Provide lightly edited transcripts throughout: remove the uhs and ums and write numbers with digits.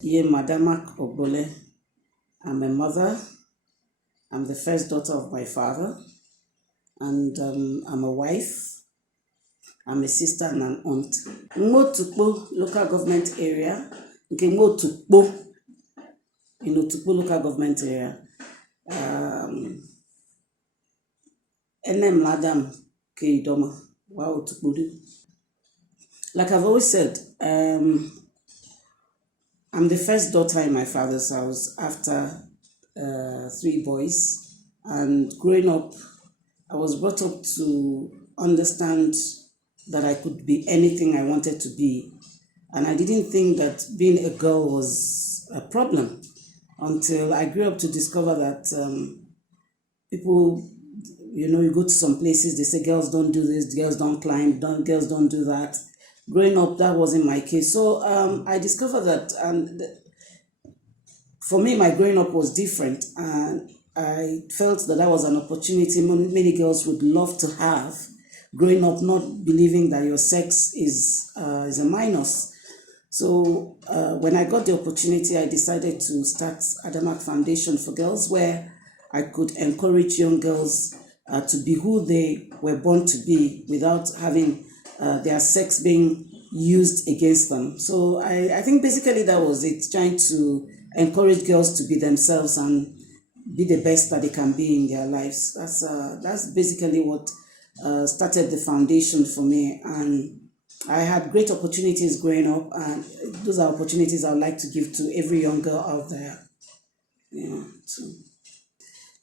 ADAMARK Ogbole. I'm a mother. I'm the first daughter of my father, and I'm a wife. I'm a sister and an aunt. Motukpo local government area. Okay, Motukpo in Otukpo local government area. Enem Ladam Keidoma. Wow, Otukpo. Like I've always said, I'm the first daughter in my father's house after 3 boys. And growing up, I was brought up to understand that I could be anything I wanted to be. And I didn't think that being a girl was a problem until I grew up to discover that people, you go to some places, they say girls don't do this, girls don't climb, girls don't do that. Growing up, that wasn't my case. So I discovered that, and for me, my growing up was different. And I felt that was an opportunity many girls would love to have, growing up not believing that your sex is a minus. So when I got the opportunity, I decided to start ADAMARK Foundation for Girls, where I could encourage young girls to be who they were born to be without having their sex being used against them. So I think basically that was it, trying to encourage girls to be themselves and be the best that they can be in their lives. That's basically what started the foundation for me. And I had great opportunities growing up, and those are opportunities I would like to give to every young girl out there. So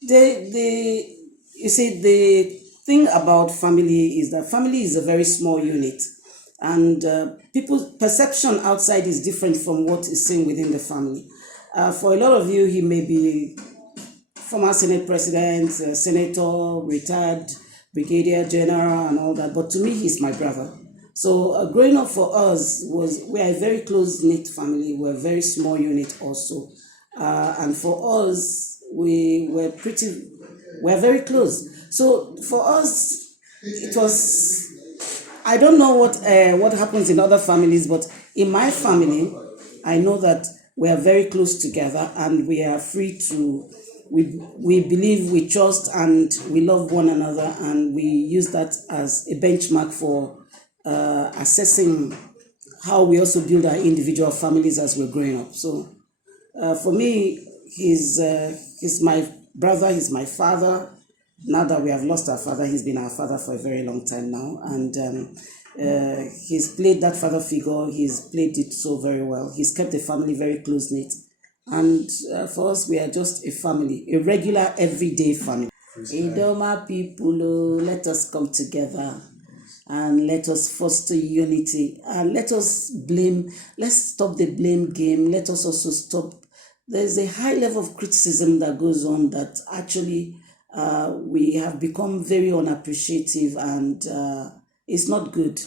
you see, the thing about family is that family is a very small unit, and people's perception outside is different from what is seen within the family. For a lot of you, he may be former Senate President, Senator, retired Brigadier General and all that, but to me, he's my brother. So growing up for us we are a very close-knit family. We're a very small unit also. And for us, we're very close. So for us, it was, I don't know what happens in other families, but in my family, I know that we are very close together, and we are free to, we believe, we trust, and we love one another, and we use that as a benchmark for assessing how we also build our individual families as we're growing up. So for me, he's my brother, he's my father. Now that we have lost our father, he's been our father for a very long time now. And he's played that father figure, he's played it so very well. He's kept the family very close-knit. And for us, we are just a family, a regular, everyday family. Idoma people, let us come together and let us foster unity, and let's stop the blame game. Let us also stop, there's a high level of criticism that goes on that actually we have become very unappreciative, and it's not good.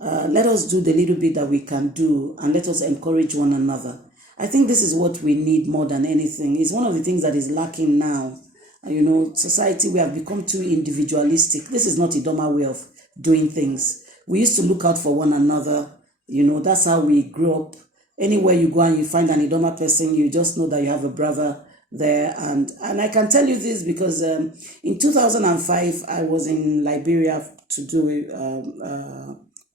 Let us do the little bit that we can do, and let us encourage one another. I think this is what we need more than anything. It's one of the things that is lacking now. Society, we have become too individualistic. This is not Idoma way of doing things. We used to look out for one another. That's how we grew up. Anywhere you go and you find an Idoma person, you just know that you have a brother there. And I can tell you this because in 2005, I was in Liberia to do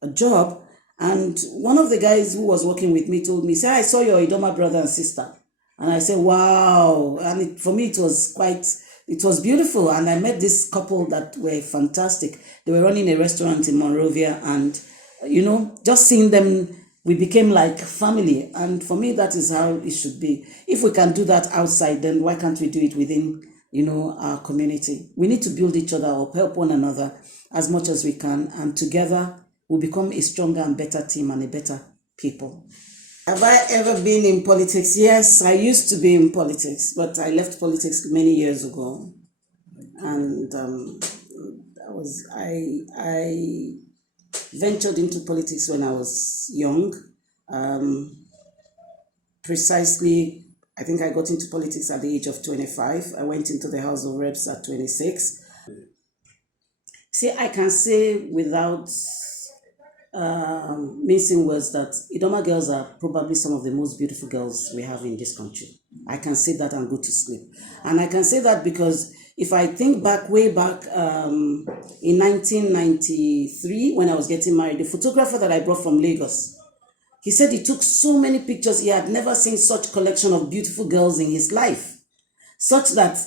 a job. And one of the guys who was working with me told me, say, I saw your Idoma brother and sister. And I said, wow. And for me, it was beautiful. And I met this couple that were fantastic. They were running a restaurant in Monrovia, and, just seeing them, we became like family. And for me, that is how it should be. If we can do that outside, then why can't we do it within, our community? We need to build each other up, help one another as much as we can. And together, we'll become a stronger and better team and a better people. Have I ever been in politics? Yes, I used to be in politics, but I left politics many years ago. And I ventured into politics when I was young. Precisely, I think I got into politics at the age of 25. I went into the House of Reps at 26. See, I can say without missing was that Idoma girls are probably some of the most beautiful girls we have in this country. I can say that and go to sleep. And I can say that because if I think back, way back in 1993, when I was getting married, the photographer that I brought from Lagos, he said he took so many pictures. He had never seen such collection of beautiful girls in his life, such that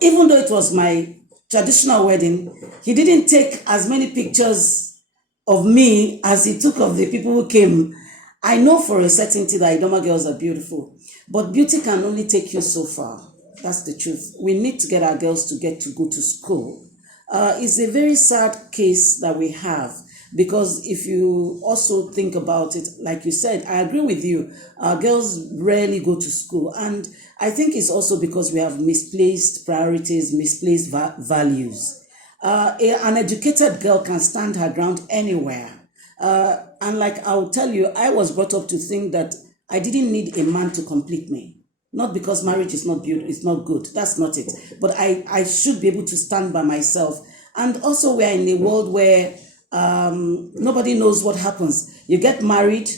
even though it was my traditional wedding, he didn't take as many pictures of me as he took of the people who came. I know for a certainty that Idoma girls are beautiful, but beauty can only take you so far. That's the truth. We need to get our girls to get to go to school. It's a very sad case that we have, because if you also think about it, like you said, I agree with you, our girls rarely go to school. And I think it's also because we have misplaced priorities, misplaced values. An educated girl can stand her ground anywhere. And like I'll tell you, I was brought up to think that I didn't need a man to complete me. Not because marriage is not beautiful, it's not good. That's not it. But I should be able to stand by myself. And also we're in a world where nobody knows what happens. You get married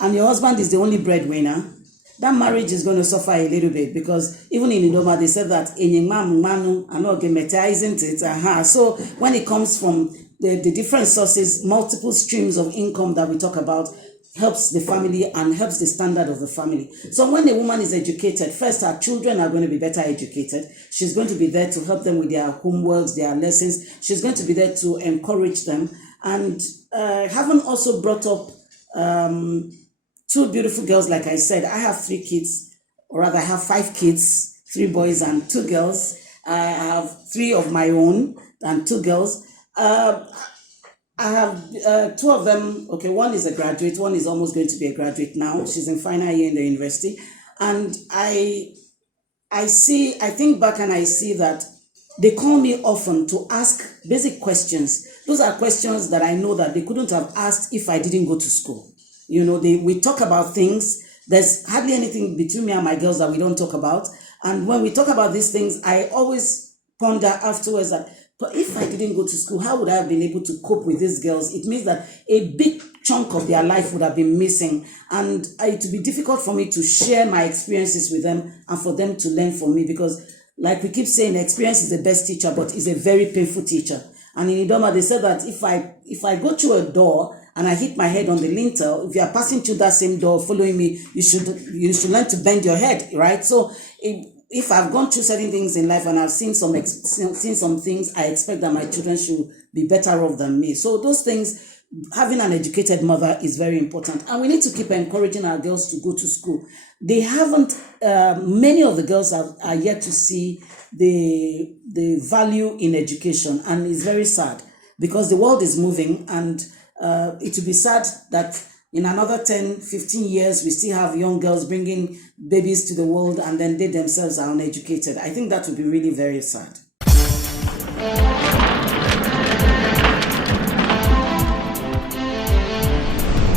and your husband is the only breadwinner. That marriage is going to suffer a little bit, because even in Idoma, they said that isn't it? So when it comes from the different sources, multiple streams of income that we talk about, helps the family and helps the standard of the family. So when a woman is educated, first her children are going to be better educated. She's going to be there to help them with their homeworks, their lessons. She's going to be there to encourage them. And having also brought up two beautiful girls, like I said, I have 3 kids, or rather I have 5 kids, 3 boys and 2 girls. I have 3 of my own and 2 girls. I have 2 of them. Okay, one is a graduate, one is almost going to be a graduate now. She's in final year in the university. And I think back and I see that they call me often to ask basic questions. Those are questions that I know that they couldn't have asked if I didn't go to school. You know, we talk about things. There's hardly anything between me and my girls that we don't talk about. And when we talk about these things, I always ponder afterwards that, but if I didn't go to school, how would I have been able to cope with these girls? It means that a big chunk of their life would have been missing. And it would be difficult for me to share my experiences with them and for them to learn from me, because like we keep saying, experience is the best teacher, but it's a very painful teacher. And in Idoma, they said that if I go through a door and I hit my head on the lintel, if you are passing through that same door following me, you should learn to bend your head, right? So if I've gone through certain things in life and I've seen some things, I expect that my children should be better off than me. So those things, having an educated mother is very important. And we need to keep encouraging our girls to go to school. They haven't, many of the girls are yet to see the value in education. And it's very sad, because the world is moving, and it will be sad that in another 10, 15 years, we still have young girls bringing babies to the world and then they themselves are uneducated. I think that would be really very sad.